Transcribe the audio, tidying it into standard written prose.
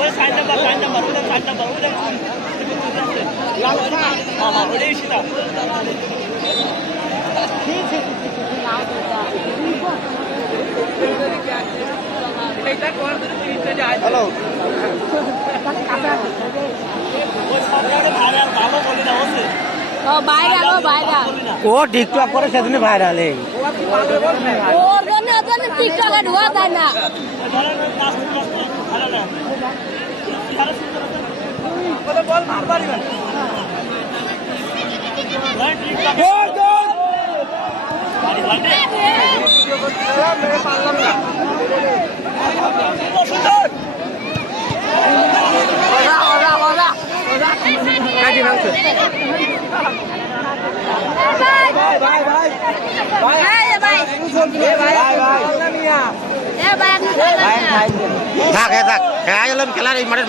ওই 4 নাম্বার ওটা 4 নাম্বার ওটা লাল না হ্যাঁ ওটাই সেটা হ্যালো ওই সরকারে ভালো বলে না ওসে ও টিকটক করে সেদিন ভাইরাল ওর জন্য টিকটকে ঢোয়া যায় না বল মারবারি না থাক খেলা এই মাঠের